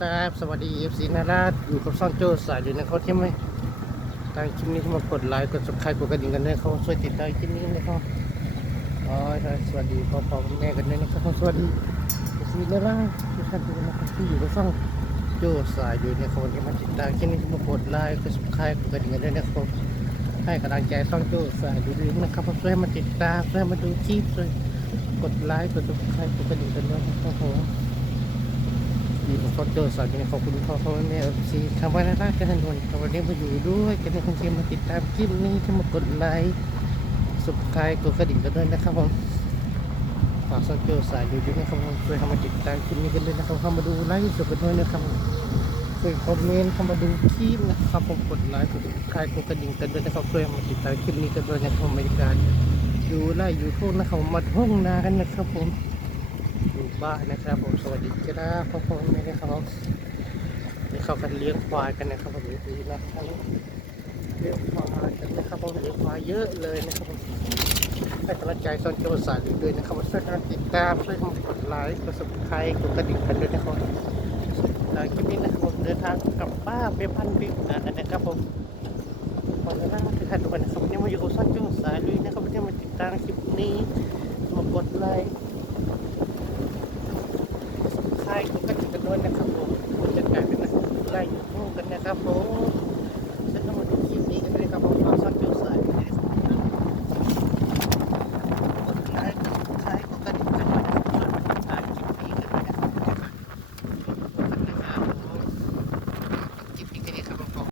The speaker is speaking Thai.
ครับ สวัสดีเอฟซีนาราชอยู่กับซ่อนโจ้สายอยู่นะครับที่ไม่ทางคลิปนี้ที่มากดไลค์กด subscribe กดกระดิ่งกันด้วยเขาช่วยติดตามคลิปนี้นะครับอ๋อสวัสดีพ่อพ่อแม่กันด้วยนะครับสวัสดีเอฟซีนาราชทุกท่านทุกคนนะครับที่อยู่กับซ่อนโจ้สายอยู่เนี่ยเขาที่มาติดตามคลิปนี้ที่มากดไลค์กด subscribe กดกระดิ่งกันด้วยนะครับให้กำลังใจซ่อนโจ้สายอยู่ด้วยนะครับช่วยมาติดตามช่วยมาดูคลิปช่วยกดไลค์กด subscribe กดกระดิ่งกันด้วยนะครับผม ดีของเขาเจอสอนยังขอบคุณพ่อพ่อแม่เอฟซีทำไว้นะกันทันวันวันนี้มาอยู่ด้วยกันในคอนเทนต์มาติดตามคลิปนี้ที่มากดไลค์สุดท้ายกดกระดิ่งกันด้วยนะครับผมฝากซอนเจอสายอยู่ด้วยนะครับผมช่วยเข้ามาติดตามคลิปนี้กันด้วยนะครับเข้ามาดูไลค์สุดกันด้วยนะครับช่วยคอมเมนต์เข้ามาดูคลิปนะครับผมกดไลค์กดติดตามกดกระดิ่งกันด้วยนะครับช่วยมาติดตามคลิปนี้กันด้วยนะครับอเมริกาอยู่ไล่อยู่ทุ่งนะครับมาทุ่งนากันนะครับผม อยู่บ้านนะครับผมสวัสดีครับพ่อพ่อแม่นะครับนี่เขากันเลี้ยงควายกันนะครับผมดีนะทั้งเลี้ยงควายกันนะครับผมเลี้ยงควายเยอะเลยนะครับผมให้กำลังใจซอนโจสายด้วยนะครับช่วยกันติดตามช่วยกันกดไลค์กดซับสไครต์กดกระดิ่งกันด้วยนะครับหลังคลิปนี้นะครับผมเดินทางกลับบ้านไปพันวิวนะครับผมขอลาทุกท่านทุกคนนะครับวันนี้มาอยู่กับซอนโจสายด้วยนะครับวันนี้มาติดตามคลิปนี้ ท้าคุณก็จะกระโดดนะครับผมผมจะกลายเป็นนัได้อยู่คู่กันนะครับผมฉันต้องมาดู